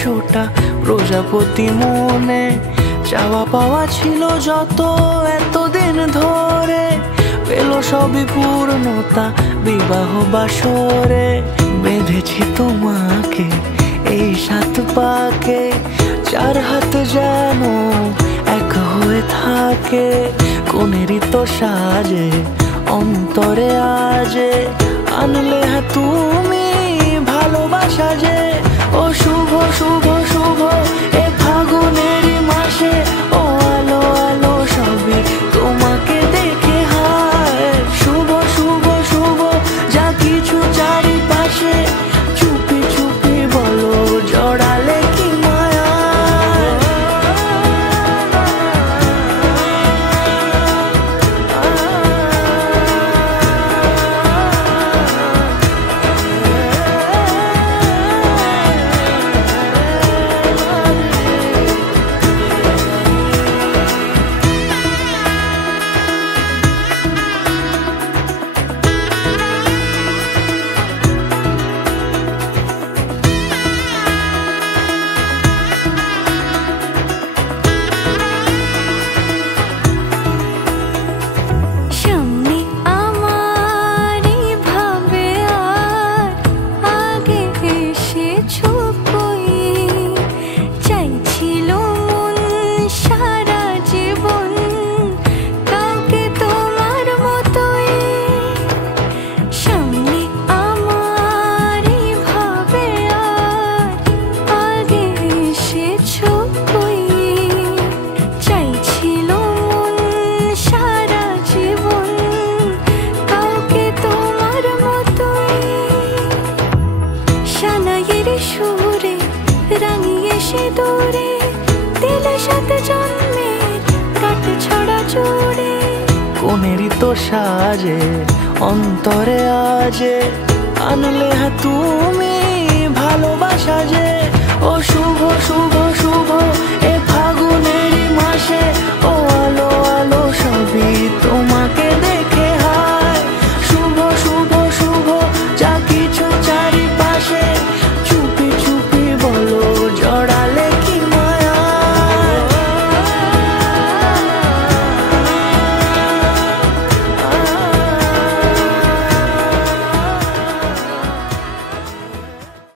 100টা প্রজাপতি মনে, চাওয়া পাওয়া ছিল যত এতদিন ধরে, পেল সবই পূর্ণতা বিবাহ বাসরে। বেঁধেছি তোমাকে এই 7 পাকে, 4 হাত যেন এক হয়ে থাকে। কোনেরই তো সাজে অন্তরে আজে, আনলে হ্যাঁ তুমি ভালোবাসা যে। ও শুভ শুভ শুভ এ ফাগুনেরই মাসে, ও আলো আলো সবই তোমাকে দেখে হায়। শুভ শুভ শুভ যা কিছু চারিপাশে, চুপি চুপি বলো জড়ালে কি মায়া। সুরে রাঙিয়ে সে দূরে দিলে 7 জন্মের কাট ছড়া জোড়ে। কোনেরই তো সাজে অন্তরে আজে, আনলে হ্যাঁ তুমি ভালোবাসা যে। ও শুভ শুভ শুভ এ ফাগুনেরই মাসে, ও আলো আলো সবই তোমার